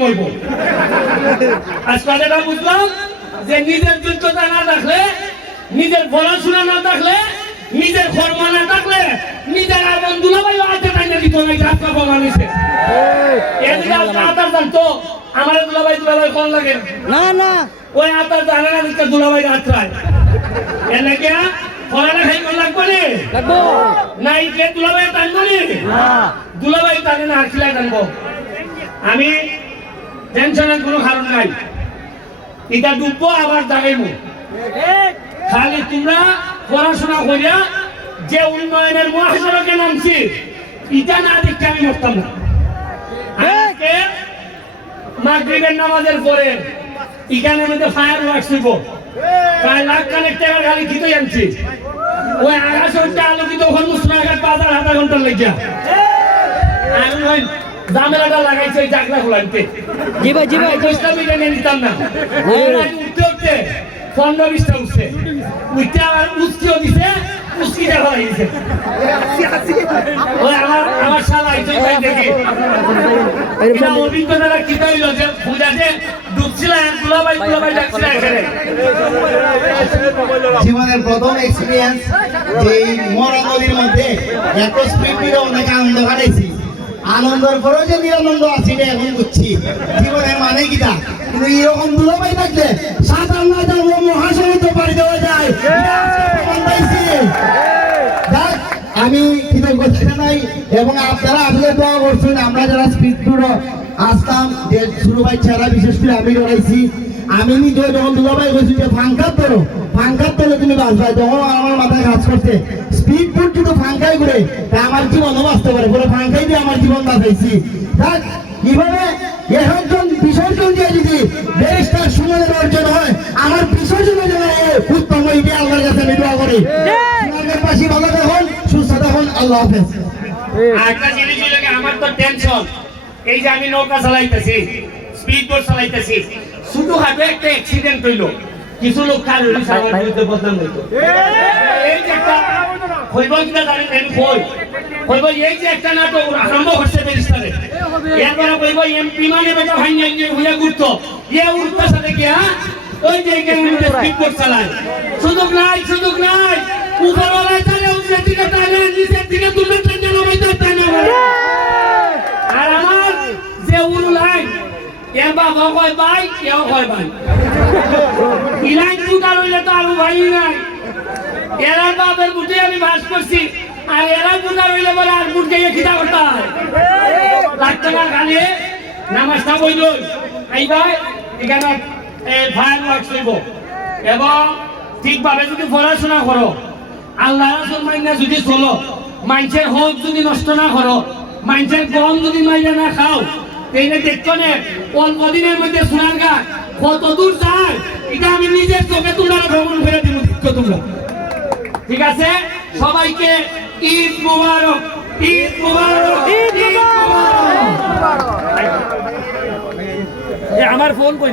মরব। আজকে এটা বুঝলাম যে নিজের যোগ্যতা না থাকলে, নিজের পড়াশোনা না থাকলে, নিজের কর্ম না থাকলে, নিজের আপন দুলাভাই হাতে টাইনা দিত না। যাত্রা প্রমাণ হয়েছে। এদিকে আতার জানতো আমার দুলাভাই কোন লাগে না না ওই আতার জানে না দিতে দুলাভাই যাত্রায় এনেকে পড়ালেখাই কোন লাগবে লাগবো নাই কে দুলাভাই টানবো নি দুলাভাই টানে না আর খিলাই টানবো। আমি টেনশনের কোনো কারণ নাই। এটা ডুববো আবার দাঁড়াইবো। খালি তোমরা পড়াশোনা করিয়া যে উন্নয়নের মহাসড়কে নামছি এটা না দেখতে আমি মরতাম না। আজকে মাগরিবের নামাজের পরে এখানে মধ্যে ফায়ার ওয়ার্কস দিব, প্রায় লাখ খানেক টাকার গাড়ি কিনে আনছি। ওই আকাশটা আলোকিত ওখান মুসলাঘাট বাজার আধা ঘন্টার লেগে আমি ওই জামেলাটা লাগাইছে ওই জাগলা খোলাইতে। জি ভাই জি ভাই ইসলামীটা নিয়ে নিতাম না। উঠতে উঠতে 15-20টা উঠছে, উঠতে আবার উস্কিও দিছে, উস্কিটা ফলাই দিছে। ওই আমার শালা আইতেই ভাই দেখি এটা অভিজ্ঞতাটা কি হইল যে পূজাতে ডুবছিলাম দুলাভাই ডাকছিলাম এখানে। জীবনের প্রথম এক্সপিরিয়েন্স যে মরা নদীর মধ্যে এত স্পিড নিয়ে অনেক আনন্দ কাটাইছি। আনন্দের পরেও যে নিরানন্দ আছি এখন বুঝছি জীবনের মানে কিটা। কিন্তু এরকম দুলাভাই থাকলে সাঁতার না যাবো মহাসমুদ্র পাড়ি দেওয়া যায়। আমি কৃতজ্ঞতা নাই এবং আপনারা আসলে দোয়া করছেন। আমরা যারা স্পিড টুরো আসতাম যে শুরু ভাই ছাড়া বিশেষ করে আমি ডরাইছি। আমি নিজে যখন দুলাভাই বলছি যে ফাঙ্কার তোলে তুমি বাঁচবাই, তখন আমার মাথায় কাজ করছে স্পিড ফুট কিন্তু ফাঙ্কাই করে আমার জীবনও বাঁচতে পারে বলে ফাঙ্কাই দিয়ে আমার জীবন বাঁচাইছি। কিভাবে একজন বিসর্জন দিয়ে যদি দেশটার সুমনের অর্জন হয়, আমার বিসর্জনের জন্য উত্তম ইতি আল্লাহর কাছে আমি দোয়া করি। পাশে ভালো থাকুন, সুস্থ থাকুন, আল্লাহ হাফেজ। একটা জিনিস হলো আমার তো টেনশন, এই যে আমি নৌকা চালাইতেছি, স্পিড বোট চালাইতেছি, শুধু হাতে একটা অ্যাক্সিডেন্ট হইলো, কিছু লোক কার হইলো সাগর বিরুদ্ধে বদনাম হইতো। এই যে একটা হইবংটা জানেন আমি কইব এই যে একটা নাটক আরম্ভ হচ্ছে বেরিস্তারে, এরপরে কইব এমপি মানে বেটা ভাই নিয়ে হইয়া ঘুরতো, উঠতে সাথে কি ওই যে স্পিড বোট চালায়। সুযোগ নাই উপরওয়ালা চালে উঠে দিকে টানে, নিচের দিকে তুলে টানে নামাইতে টানে। আর আমার যে উড়ু লাইন এর বাবা কয় ভাই, কেউ কয় ভাই। এই লাইন টুকা রইলে তো আরো ভাই নাই। এরা বাপের বুটে আমি বাস করছি, আর এরা টুকা রইলে বলে আর বুট গিয়ে খিদা করতে হয় লাগতো না। খালি নামাজটা বইল এইবার এখানে ফায়ার ওয়ার্কস হইব এবং ঠিকভাবে যদি পড়াশোনা করো, আল্লাহ রাসূল মাইনা যদি চলো, মানুষের হক যদি নষ্ট না করো, মানুষের গম যদি মাইনা না খাও, তাইলে দেখতো না অল্প দিনের মধ্যে সোনারগাঁ কত দূর যায়। এটা আমি নিজের চোখে তোমরা ভ্রমণ করে দিব তোমরা। ঠিক আছে, সবাইকে ঈদ মুবারক, ঈদ মুবারক, ঈদ মুবারক। আমার ফোন কই